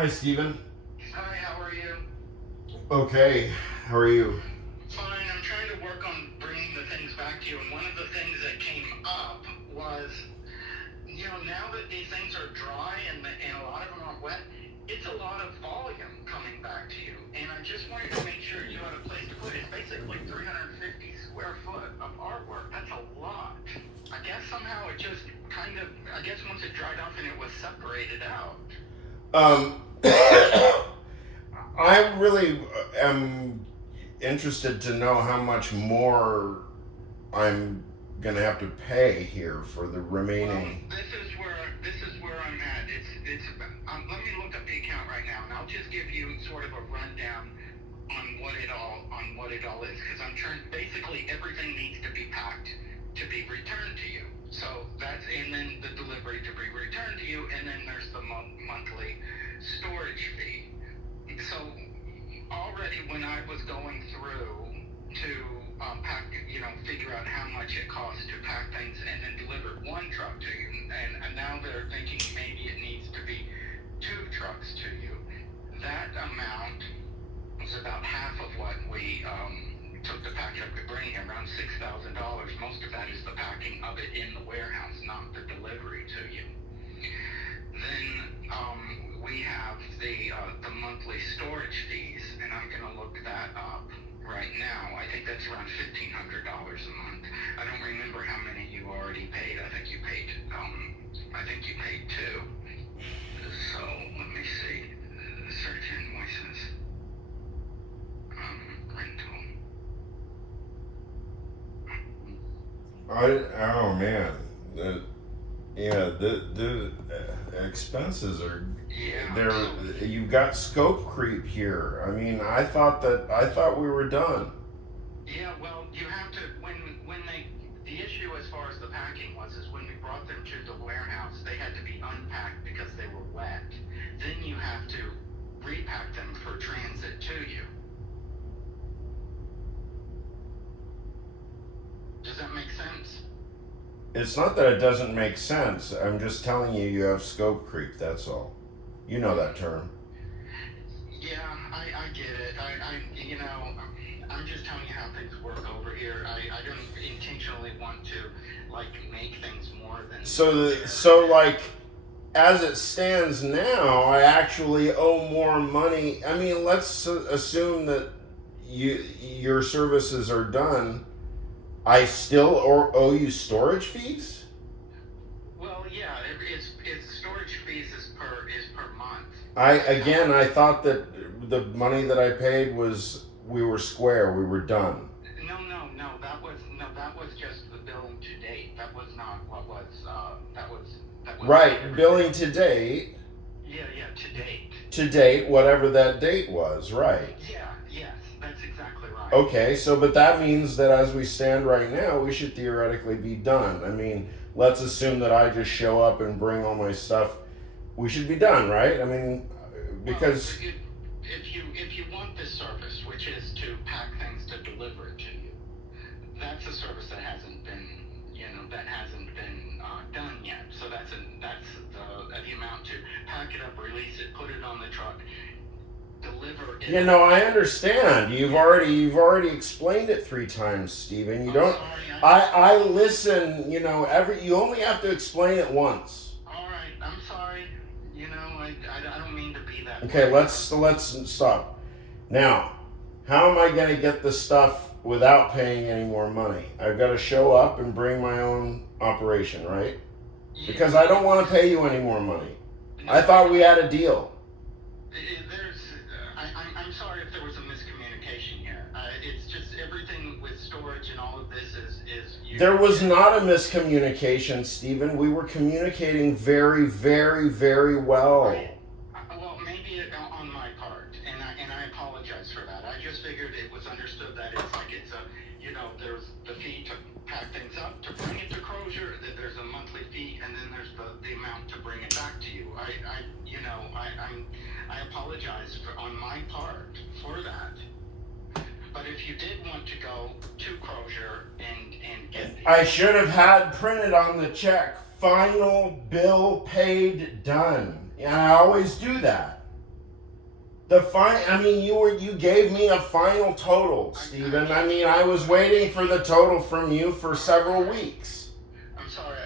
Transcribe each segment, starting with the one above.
Hi, Steven. Hi, how are you? Okay, how are you? Fine, I'm trying to work on bringing the things back to you, and one of the things that came up was, now that these things are dry and a lot of them are wet, it's a lot of volume coming back to you, and I just wanted to make sure you had a place to put it. It's basically 350 square foot of artwork. That's a lot. I guess somehow it just I guess once it dried off and it was separated out. Um, I really am interested to know how much more I'm gonna have to pay here for the remaining. Well, this is where I'm at. Let me look up the account right now, and I'll just give you sort of a rundown on what it all is, because I'm trying. Basically, everything needs to be packed to be returned to you. So and then the delivery to be returned to you, and then there's the monthly storage fee. I was going through to pack, figure out how much it costs to pack things and then deliver one truck to you. And now they're thinking maybe it needs to be 2 trucks to you. That amount was about half of what we took to pack it up to bring here, around $6,000. Most of that is the packing of it in the warehouse, not the delivery to you. Then we have the monthly storage fees, and I'm going to look that up right now. I think that's around $1,500 a month. I don't remember how many you already paid. I think you paid 2. So let me see. Search invoices. Rental. Oh man, the expenses are there. You've got scope creep here. I mean, I thought we were done. Yeah, well, you have to the issue as far as the packing was is when we brought them to the warehouse, they had to be unpacked because they were wet. Then you have to repack them for transit to you. Does that make sense? It's not that it doesn't make sense. I'm just telling you, you have scope creep. That's all. You know that term. Yeah, I get it. I'm just telling you how things work over here. I don't intentionally want to make things more than. So like, as it stands now, I actually owe more money. I mean, let's assume that your services are done. I still owe you storage fees? Well, yeah, it's storage fees is per month. I thought that the money that I paid was we were square, we were done. No, that was just the billing to date. That was not what was that was right, billing to date. Yeah, to date. To date, whatever that date was, right. Yes, that's exactly right. Okay, but that means that as we stand right now, we should theoretically be done. I mean, let's assume that I just show up and bring all my stuff. We should be done, right? I mean, because well, if you want this service, which is to pack things to deliver it to you, that's a service that hasn't been done yet. So that's the amount to pack it up, release it, put it on the truck, deliver it. I understand. You've already explained it 3 times, Stephen. You don't. Sorry, I listen. You only have to explain it once. All right, I'm sorry. I don't mean to be that. Okay, let's stop. Now, how am I going to get the stuff without paying any more money? I've got to show up and bring my own operation, right? Because I don't want to pay you any more money. I thought we had a deal. I'm sorry if there was a miscommunication here. It's just everything with storage and all of this is. There was not a miscommunication, Stephen. We were communicating very, very, very well. Right. Well, maybe on my part, and I apologize for that. I just figured it was understood that there's the fee to pack things up, to bring it to Crozier, that there's a monthly fee, and then there's the amount to bring it back to you. I apologize on my part for that. But if you did want to go to Crozier and get I should have had printed on the check, final bill paid, done. And I always do that. You gave me a final total, Stephen. I was waiting for the total from you for several weeks. I'm sorry.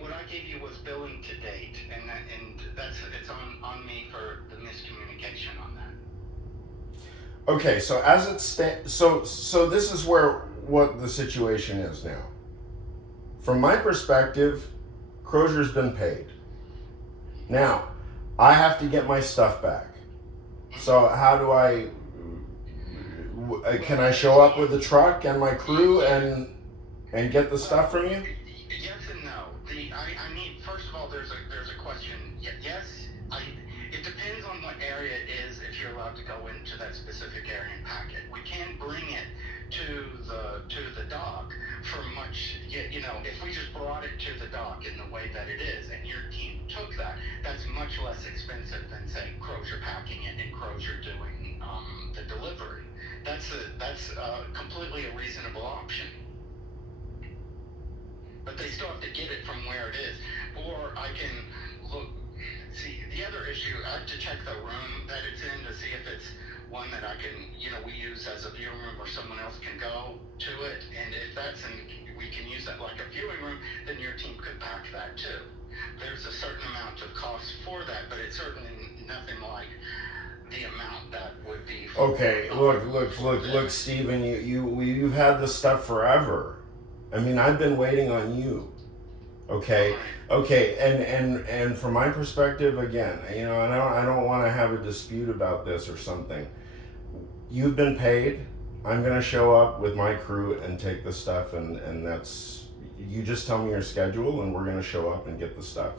What I gave you was billing to date, and it's on me for the miscommunication on that. Okay, so as it stands, so this is what the situation is now. From my perspective, Crozier's been paid. Now, I have to get my stuff back. So how do can I show up with the truck and my crew and get the stuff from you? Yes and no. First of all, there's a question. Yes, it depends on what area it is if you're allowed to go into that specific area and pack it. We can bring it to the dock for much. If we just brought it to the dock in the way that it is, and your team took that, that's much less expensive than say Crozier packing it and Crozier doing the delivery. perfectly a reasonable option. But they still have to get it from where it is. Or I can see, the other issue, I have to check the room that it's in to see if it's one that I can, we use as a viewing room where someone else can go to it. And if we can use that like a viewing room, then your team could pack that too. There's a certain amount of cost for that, but it's certainly nothing like the amount that would be. Okay, look, Stephen, you've had this stuff forever. I mean, I've been waiting on you. Okay, and from my perspective, again, I don't want to have a dispute about this or something. You've been paid. I'm going to show up with my crew and take the stuff, and that's, you just tell me your schedule, and we're going to show up and get the stuff.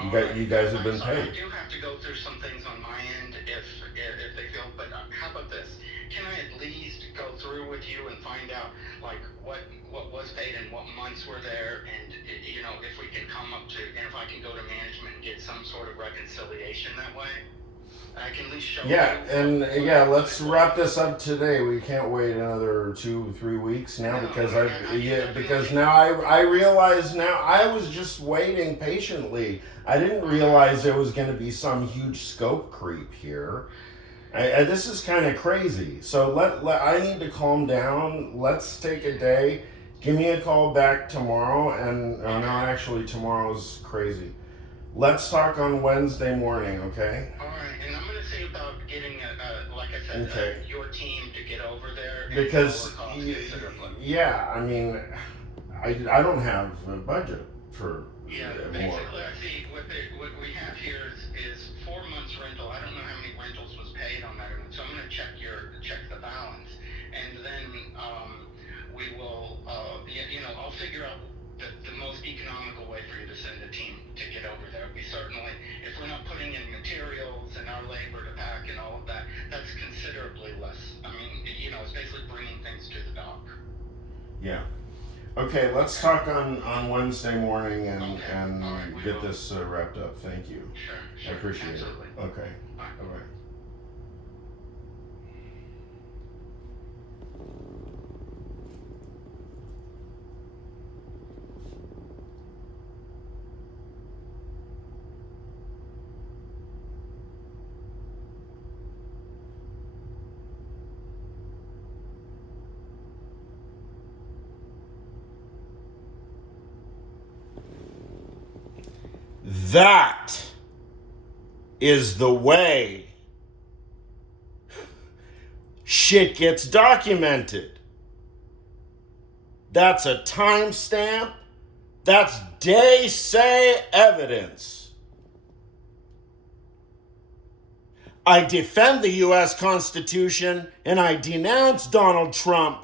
You guys have been paid. I do have to go through some things on my end if they feel, but how about this? Can I at least go through with you and find out like what was paid and what months were there, and if we can come up to, and if I can go to management and get some sort of reconciliation that way, I can at least show you. Let's wrap this up today. We can't wait another 2-3 weeks now, because now I realize now I was just waiting patiently. I didn't realize there was going to be some huge scope creep here. This is kind of crazy. So I need to calm down. Let's take a day. Give me a call back tomorrow. No, actually, tomorrow's crazy. Let's talk on Wednesday morning, okay? All right, and I'm going to see about getting, like I said, your team to get over there. Because, I mean, I don't have a budget for basically, more. I see what we have here is 4 months rental. I don't know how many rentals was paid on that, so I'm going to check the balance, and then we will, I'll figure out the most economical way for you to send a team to get over there. We certainly, if we're not putting in materials and our labor to pack and all of that, that's considerably less. I mean, it's basically bringing things to the dock. Yeah. Okay, let's talk on Wednesday morning and get this wrapped up. Thank you. Sure. I appreciate Absolutely. it. Okay. Bye-bye. That is the way shit gets documented. That's a timestamp. That's de se evidence. I defend the U.S. Constitution and I denounce Donald Trump